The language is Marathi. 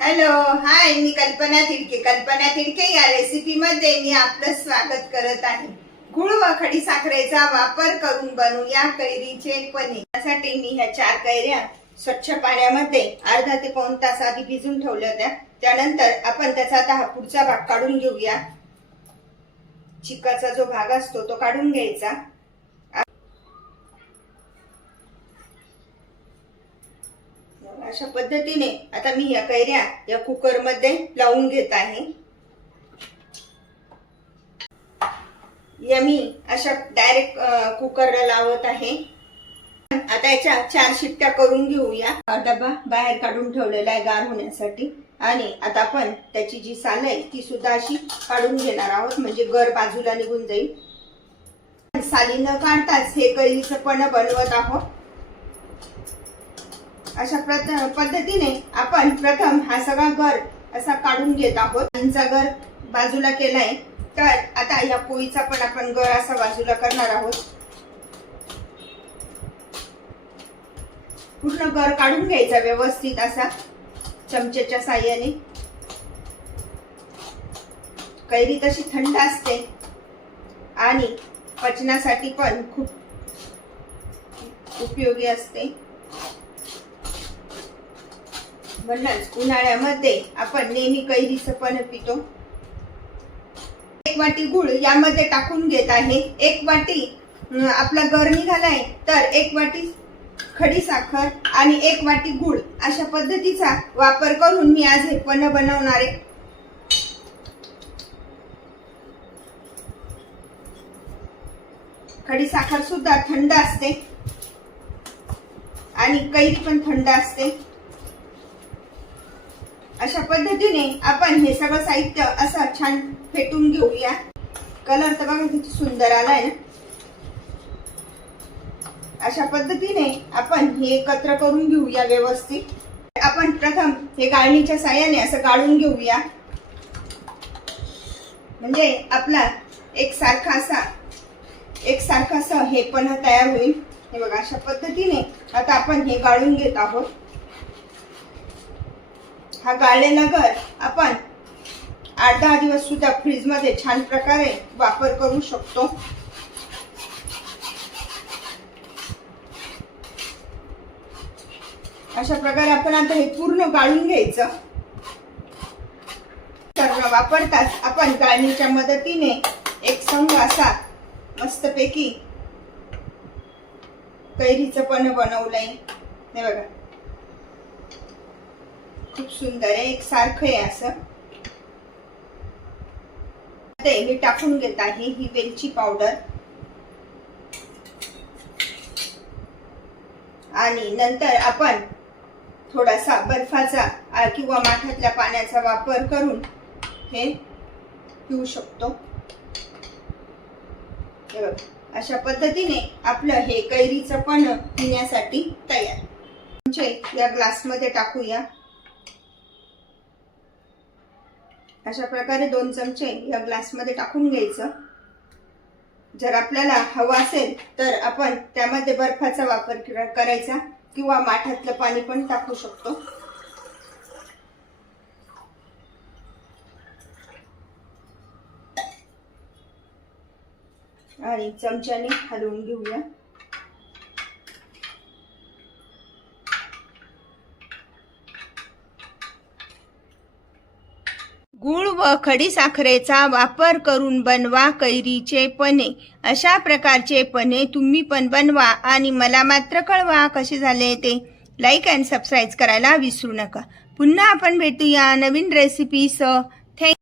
हॅलो हाय मी कल्पना तिडके कल्पना तिडके या रेसिपी मध्ये मी आपलं स्वागत करत आहे. गुळ व खडी साखरेचा वापर करून बनवूया कैरीचे पनीर. त्यासाठी मी ह्या चार कैऱ्या स्वच्छ पाण्यामध्ये अर्धा ते पाऊन तास आधी भिजून ठेवल्या होत्या. त्यानंतर आपण त्याचा आता हा पुढचा भाग काढून घेऊया. चिकाचा जो भाग असतो तो काढून घ्यायचा. अशा पद्धतीने आता मी या कैऱ्या या कुकरमध्ये लावून घेत आहे. या मी अशा डायरेक्ट कुकरला लावत आहे. आता याच्या चार शिट्ट्या करून घेऊया. हा डबा बाहेर काढून ठेवलेला आहे गार होण्यासाठी. आणि आता आपण त्याची जी साल आहे ती सुद्धा अशी काढून घेणार आहोत. म्हणजे गर बाजूला निघून जाईल. साली न काढताच हे कैरीचं पण बनवत आहोत. अशा पद्धतीने आपण प्रथम हा सगळा गर असा काढून घेत आहोत. त्यांचा गर बाजूला केलाय. तर आता या पोळीचा पण आपण गर असा बाजूला करणार आहोत. पूर्ण गर काढून घ्यायचा व्यवस्थित असा चमचेच्या साह्याने. कैरी तशी थंड असते. आणि पचनासाठी पण खूप उपयोगी असते. म्हणूनच उन्हाळ्यामध्ये आपण नेहमी कैरीचं पण पितो. एक वाटी गुळ यामध्ये टाकून घेत आहे. एक वाटी आपला गर निघालाय तर एक वाटी खडी साखर आणि एक वाटी गुळ. अशा पद्धतीचा वापर करून मी आज हे पण बनवणार आहे. खडी साखर सुद्धा थंड असते. आणि कैरी पण थंड असते. अशा पद्धतीने आपण हे सगळं साहित्य असं छान फेटून घेऊया. कलर तर बघा किती सुंदर आलाय. ना अशा पद्धतीने आपण हे एकत्र करून घेऊया व्यवस्थित. आपण प्रथम हे गाळणीच्या साह्याने असं गाळून घेऊया. म्हणजे आपला एक सारखा असा एक सारखा असं हे पण तयार होईल. हे बघा अशा पद्धतीने आता आपण हे गाळून घेत आहोत. हा गाळलेला घर आपण आठ दहा दिवस सुद्धा फ्रीजमध्ये छान प्रकारे वापर करू शकतो. अशा प्रकारे आपण आता हे पूर्ण गाळून घ्यायचं. सर्व वापरताच आपण गाळणीच्या मदतीने एक संघ असा मस्तपैकी कैरीचं पण बनवलंय. हे बघा. खूप सुंदर आहे एक सारखं आहे असं. ते मी टाकून घेत आहे ही वेलची पावडर आणि नंतर आपण थोडासा बर्फाचा किंवा माठातल्या पाण्याचा वापर करून हे पिऊ शकतो. अशा पद्धतीने आपलं हे कैरीचं पण पिण्यासाठी तयार. म्हणजे या ग्लासमध्ये टाकूया. अशा प्रकारे दोन चमचे या ग्लासमध्ये टाकून घ्यायचं. जर आपल्याला हवं असेल तर आपण त्यामध्ये बर्फाचा वापर करायचा किंवा माठातलं पाणी पण टाकू शकतो. आणि चमच्याने हलवून घेऊया. गुळ व खडीसाखरेचा वापर करून बनवा कैरीचे पने. अशा प्रकारचे पने तुम्ही पण बनवा आणि मला मात्र कळवा कसे झाले ते. लाईक अँड सबस्क्राईब करायला विसरू नका. पुन्हा आपण भेटूया नवीन रेसिपीसह थँक